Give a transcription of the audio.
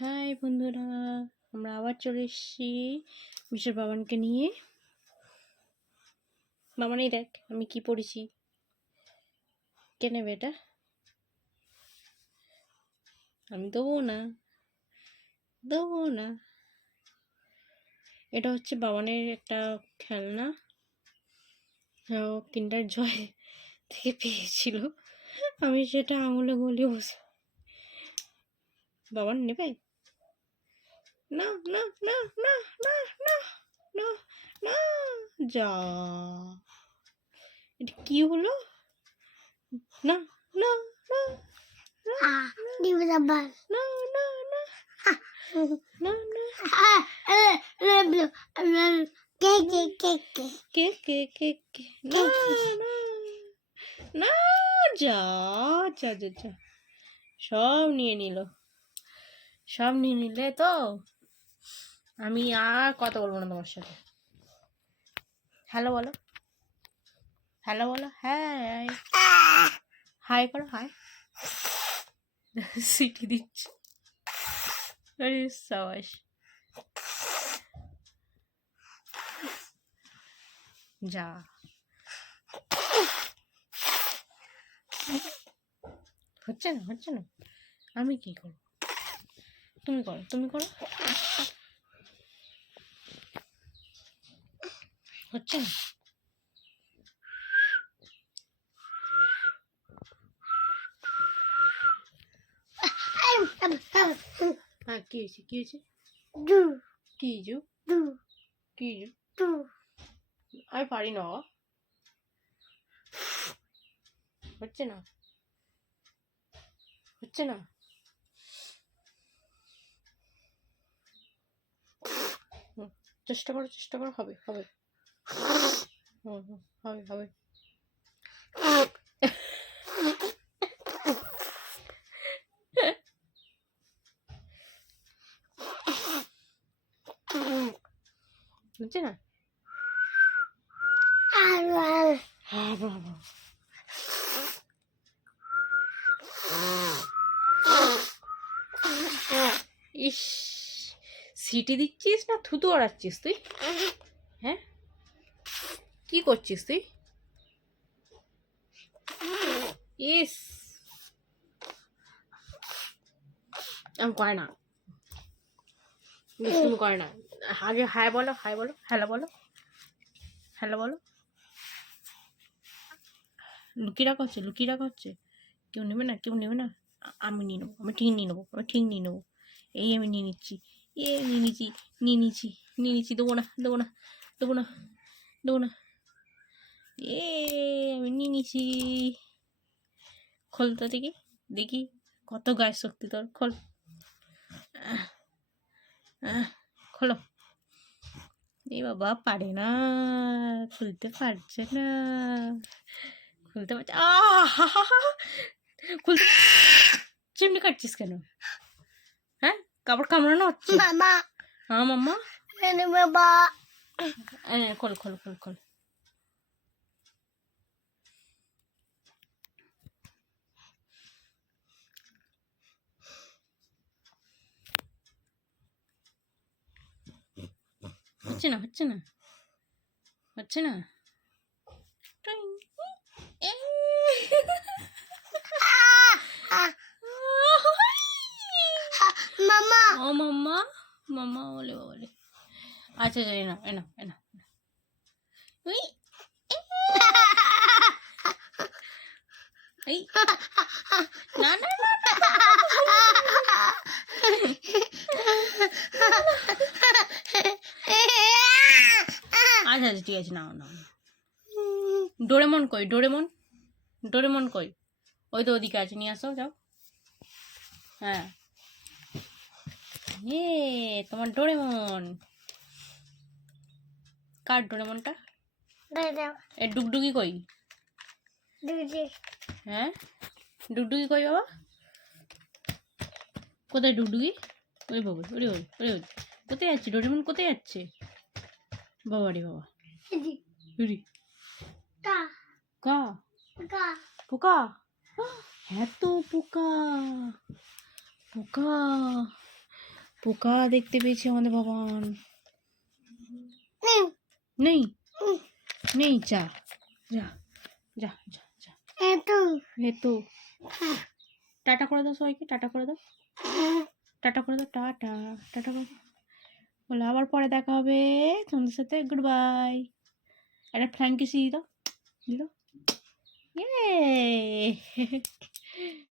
High বন্ধুরা, আমরা আবার চলে এসেছি মিশর বাবানকে নিয়ে। বাবানই দেখ আমি কি পড়েছি। কে নেবে এটা? আমি দেবো না, দেবো না। এটা হচ্ছে বাবানের একটা খেলনা, কিন্ডার জয় থেকে পেয়েছিল। আমি সেটা আঙুলে গলে বসে। বাবান নেবে? না না না না না না না না, যা, এটা কি হলো? না না না না না না না না না, যা যা যা যা, সব নিয়ে নিল, সব নিয়ে নিলে তো আমি আর কথা বলবো না তোমার সাথে। হ্যালো বলো, হ্যালো বলো, হ্যাঁ হাই করো, হাই। সিটি দিচ্ছি, আরে সাবাস, যা। হচ্ছে না, হচ্ছে না, আমি কি করবো? তুমি করো, তুমি করো। হচ্ছে না। হ্যাঁ, কি হয়েছে, কি হয়েছে? কি জু, কি জু, আমি পারি না। হচ্ছে না, হচ্ছে না। চেষ্টা করো, চেষ্টা করো, হবে হবে, হবে হবে। হচ্ছে না। ইস, সিটি দিচ্ছিস না থুতু ওড়াচ্ছিস তুই? হ্যাঁ, কি করছিস তুই? ইস, আমি করে না, তুমি করে না। আগে হাই বলো, হাই বলো, হ্যালো বলো, হ্যালো বলো। লুকিয়ে রাখা হচ্ছে, লুকিয়ে রাখা হচ্ছে। কেউ নেবে না, কেউ নেবে না। আমি নিয়ে নেবো, আমি ঠিক নিয়ে নেবো, আমি ঠিক নিয়ে নেবো। এই আমি নিয়ে নিচ্ছি, নিয়ে নিচ্ছি, নিয়ে নিচ্ছি, নিয়ে নিচ্ছি। দেবো না, দেবো না, দেবো না, দেবো না। আমি নিয়ে নিচ্ছি। খোল তো দেখি, দেখি কত গায়ের শক্তি তোর। খোল, খোলো। এই বাবা পারে না, খুলতে পারছে না, খুলতে পারছে। খুলতে, চিমনি কাটছিস কেন? হ্যাঁ, কাপড় কামড়ানো হচ্ছে। মামা, হ্যাঁ মাম্মা, বাবা, খোল খোল খোল খোল। হচ্ছে না, হচ্ছে না, হচ্ছে না। মামা, ও মাম্মা, মাম্মা বলে বলে। আচ্ছা আচ্ছা, এনা এনা এনা। এই না না না, আচ্ছা আচ্ছা, ঠিক আছে, নাও নাও। ডোরেমন কই, ডোরেমন, ডোরেমন কই? ওই তো ওদিকে আছে, নিয়ে আসো, যাও। হ্যাঁ, তোমার ডোরেমন। কার ডোরেমনটা? এ ডুগডুগি কই? হ্যাঁ, ডুগডুগি কই বাবা? কোথায় ডুগডুগি? ওরে বাবা, ওরে ওরে ওরে ওরে, কোথায় যাচ্ছে ডোরেমন, কোথায় যাচ্ছে? বাবা রে বাবা, কা পোকা, হ্যাঁ তো পোকা, পোকা, পোকা দেখতে পেয়েছি আমাদের ভগবান। নেই নেই, যা যা যা যা যা। তো টাটা করে দাও সবাইকে, টাটা করে দাও, টাটা করে দাও, টাটা টাটা করে দাও। বলে আবার পরে দেখা হবে তোমাদের সাথে, গুড বাই। একটা ফ্ল্যাঙ্ক কিস দিয়ে দাও, দিয়ে দাও। ইয়ে